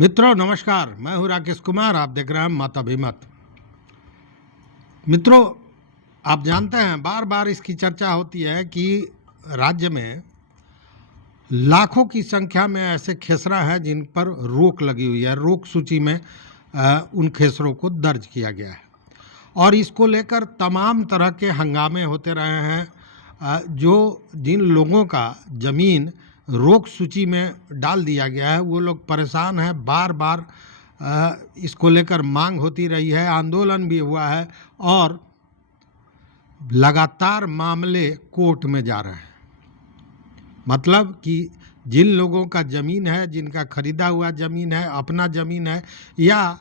मित्रों नमस्कार, मैं हूं राकेश कुमार। आप देख रहे हैं मत अभिमत। मित्रों, आप जानते हैं बार बार इसकी चर्चा होती है कि राज्य में लाखों की संख्या में ऐसे खेसरा हैं जिन पर रोक लगी हुई है। रोक सूची में उन खेसरों को दर्ज किया गया है और इसको लेकर तमाम तरह के हंगामे होते रहे हैं। जो जिन लोगों का ज़मीन रोक सूची में डाल दिया गया है वो लोग परेशान हैं। बार बार इसको लेकर मांग होती रही है, आंदोलन भी हुआ है और लगातार मामले कोर्ट में जा रहे हैं। मतलब कि जिन लोगों का ज़मीन है, जिनका खरीदा हुआ ज़मीन है, अपना ज़मीन है या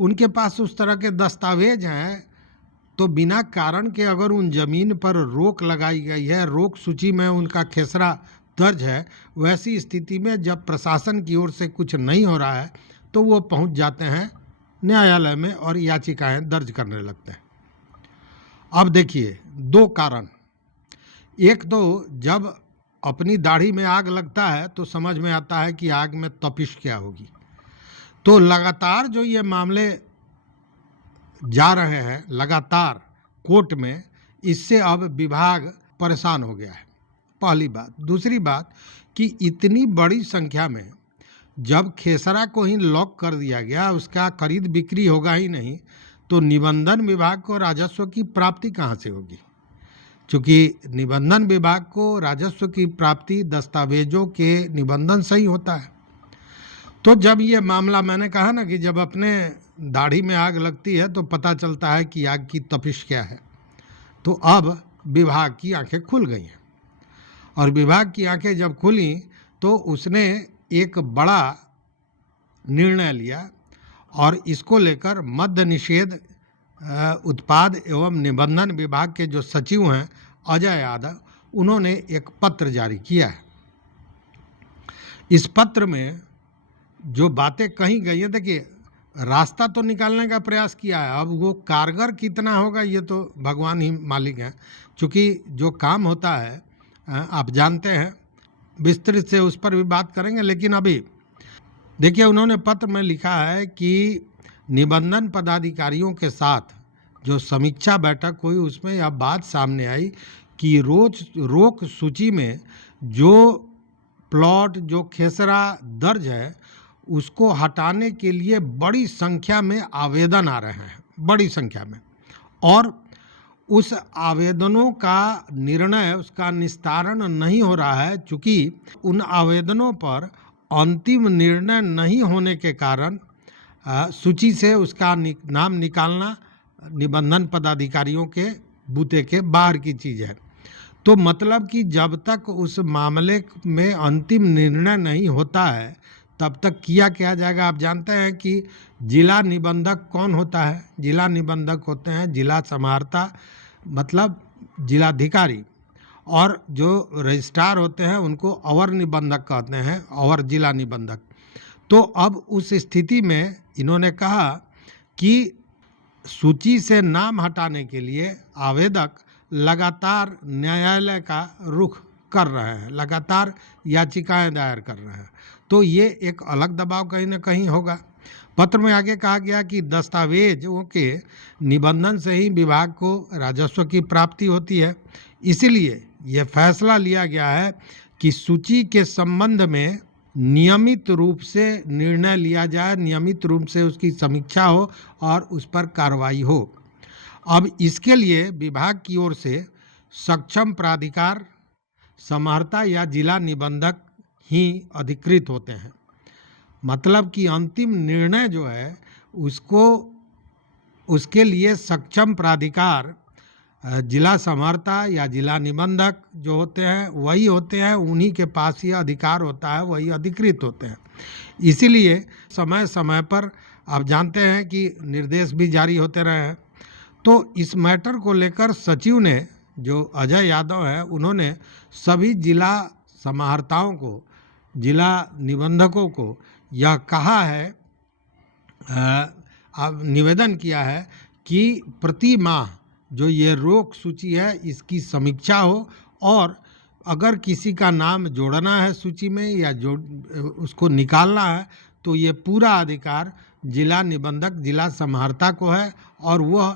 उनके पास उस तरह के दस्तावेज हैं, तो बिना कारण के अगर उन ज़मीन पर रोक लगाई गई है, रोक सूची में उनका खेसरा दर्ज है, वैसी स्थिति में जब प्रशासन की ओर से कुछ नहीं हो रहा है तो वो पहुंच जाते हैं न्यायालय में और याचिकाएं दर्ज करने लगते हैं। अब देखिए, दो कारण। एक तो जब अपनी दाढ़ी में आग लगता है तो समझ में आता है कि आग में तपिश क्या होगी। तो लगातार जो ये मामले जा रहे हैं लगातार कोर्ट में, इससे अब विभाग परेशान हो गया है, पहली बात। दूसरी बात कि इतनी बड़ी संख्या में जब खेसरा को ही लॉक कर दिया गया, उसका खरीद बिक्री होगा ही नहीं, तो निबंधन विभाग को राजस्व की प्राप्ति कहाँ से होगी? क्योंकि निबंधन विभाग को राजस्व की प्राप्ति दस्तावेजों के निबंधन से ही होता है। तो जब ये मामला, मैंने कहा ना कि जब अपने दाढ़ी में आग लगती है तो पता चलता है कि आग की तपिश क्या है, तो अब विभाग की आंखें खुल गई हैं। और विभाग की आंखें जब खुली तो उसने एक बड़ा निर्णय लिया और इसको लेकर मद्य निषेध उत्पाद एवं निबंधन विभाग के जो सचिव हैं अजय यादव, उन्होंने एक पत्र जारी किया है। इस पत्र में जो बातें कही गई हैं, देखिए, रास्ता तो निकालने का प्रयास किया है। अब वो कारगर कितना होगा ये तो भगवान ही मालिक हैं, क्योंकि जो काम होता है आप जानते हैं। विस्तृत से उस पर भी बात करेंगे, लेकिन अभी देखिए, उन्होंने पत्र में लिखा है कि निबंधन पदाधिकारियों के साथ जो समीक्षा बैठक हुई उसमें यह बात सामने आई कि रोक सूची में जो प्लॉट, जो खेसरा दर्ज है, उसको हटाने के लिए बड़ी संख्या में आवेदन आ रहे हैं, बड़ी संख्या में। और उस आवेदनों का निर्णय, उसका निस्तारण नहीं हो रहा है, क्योंकि उन आवेदनों पर अंतिम निर्णय नहीं होने के कारण सूची से उसका नाम निकालना निबंधन पदाधिकारियों के बूते के बाहर की चीज़ है। तो मतलब कि जब तक उस मामले में अंतिम निर्णय नहीं होता है तब तक किया क्या जाएगा। आप जानते हैं कि जिला निबंधक कौन होता है? जिला निबंधक होते हैं जिला समाहर्ता, मतलब जिलाधिकारी, और जो रजिस्ट्रार होते हैं उनको अवर निबंधक कहते हैं, अवर जिला निबंधक। तो अब उस स्थिति में इन्होंने कहा कि सूची से नाम हटाने के लिए आवेदक लगातार न्यायालय का रुख कर रहे हैं, लगातार याचिकाएं दायर कर रहे हैं। तो ये एक अलग दबाव कहीं ना कहीं होगा। पत्र में आगे कहा गया कि दस्तावेजों के निबंधन से ही विभाग को राजस्व की प्राप्ति होती है, इसलिए यह फैसला लिया गया है कि सूची के संबंध में नियमित रूप से निर्णय लिया जाए, नियमित रूप से उसकी समीक्षा हो और उस पर कार्रवाई हो। अब इसके लिए विभाग की ओर से सक्षम प्राधिकार, समाहर्ता या जिला निबंधक ही अधिकृत होते हैं। मतलब कि अंतिम निर्णय जो है उसके लिए सक्षम प्राधिकार, जिला समाहर्ता या जिला निबंधक जो होते हैं वही होते हैं, उन्हीं के पास ही अधिकार होता है, वही अधिकृत होते हैं। इसीलिए समय समय पर आप जानते हैं कि निर्देश भी जारी होते रहे हैं। तो इस मैटर को लेकर सचिव ने, जो अजय यादव है, उन्होंने सभी जिला समाहर्ताओं को, जिला निबंधकों को यह कहा है, निवेदन किया है कि प्रति माह जो ये रोक सूची है इसकी समीक्षा हो, और अगर किसी का नाम जोड़ना है सूची में या उसको निकालना है तो ये पूरा अधिकार जिला निबंधक, जिला समाहर्ता को है और वह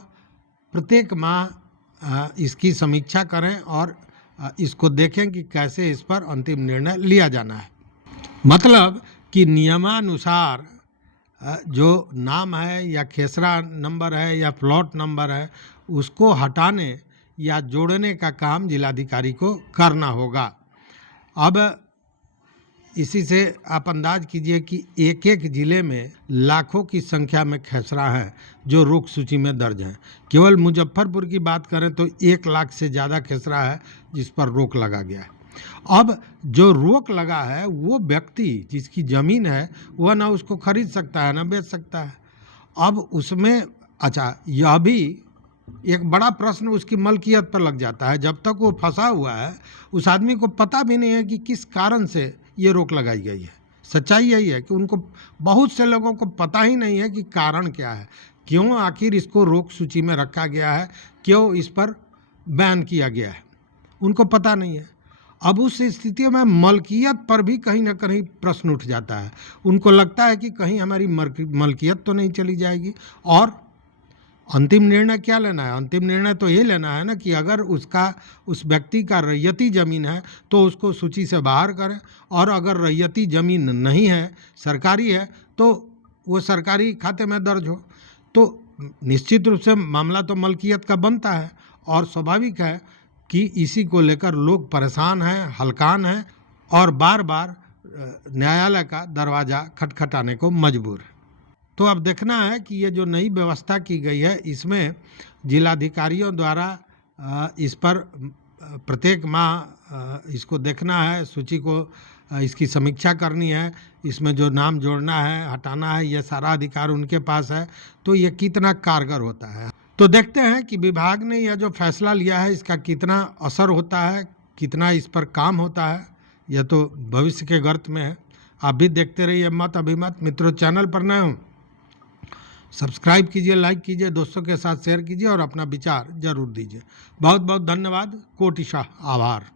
प्रत्येक माह इसकी समीक्षा करें और इसको देखें कि कैसे इस पर अंतिम निर्णय लिया जाना है। मतलब कि नियमानुसार जो नाम है या खेसरा नंबर है या प्लॉट नंबर है, उसको हटाने या जोड़ने का काम जिलाधिकारी को करना होगा। अब इसी से आप अंदाज कीजिए कि एक एक ज़िले में लाखों की संख्या में खेसरा हैं जो रोक सूची में दर्ज हैं। केवल मुजफ्फरपुर की बात करें तो 1 लाख से ज़्यादा खेसरा है जिस पर रोक लगा गया है। अब जो रोक लगा है वो व्यक्ति जिसकी ज़मीन है वह ना उसको खरीद सकता है ना बेच सकता है। अब उसमें यह भी एक बड़ा प्रश्न उसकी मलकियत पर लग जाता है। जब तक वो फंसा हुआ है उस आदमी को पता भी नहीं है कि किस कारण से ये रोक लगाई गई है। सच्चाई यही है कि उनको, बहुत से लोगों को पता ही नहीं है कि कारण क्या है, क्यों आखिर इसको रोक सूची में रखा गया है, क्यों इस पर बैन किया गया है, उनको पता नहीं है। अब उस स्थिति में मलकियत पर भी कहीं ना कहीं प्रश्न उठ जाता है। उनको लगता है कि कहीं हमारी मलकियत तो नहीं चली जाएगी। और अंतिम निर्णय क्या लेना है? अंतिम निर्णय तो ये लेना है ना कि अगर उस व्यक्ति का रैयती ज़मीन है तो उसको सूची से बाहर करें, और अगर रैयती ज़मीन नहीं है, सरकारी है, तो वो सरकारी खाते में दर्ज हो। तो निश्चित रूप से मामला तो मलकियत का बनता है और स्वाभाविक है कि इसी को लेकर लोग परेशान हैं, हलकान हैं और बार बार न्यायालय का दरवाज़ा खटखटाने को मजबूर है। तो अब देखना है कि ये जो नई व्यवस्था की गई है इसमें जिलाधिकारियों द्वारा इस पर प्रत्येक माह इसको देखना है, सूची को इसकी समीक्षा करनी है, इसमें जो नाम जोड़ना है, हटाना है, ये सारा अधिकार उनके पास है। तो ये कितना कारगर होता है, तो देखते हैं कि विभाग ने यह जो फैसला लिया है इसका कितना असर होता है, कितना इस पर काम होता है। यह तो भविष्य के गर्त में है। आप भी देखते रहिए मत अभिमत। मित्रों, चैनल पर नए हो सब्सक्राइब कीजिए, लाइक कीजिए, दोस्तों के साथ शेयर कीजिए और अपना विचार जरूर दीजिए। बहुत बहुत धन्यवाद, कोटिशाह आभार।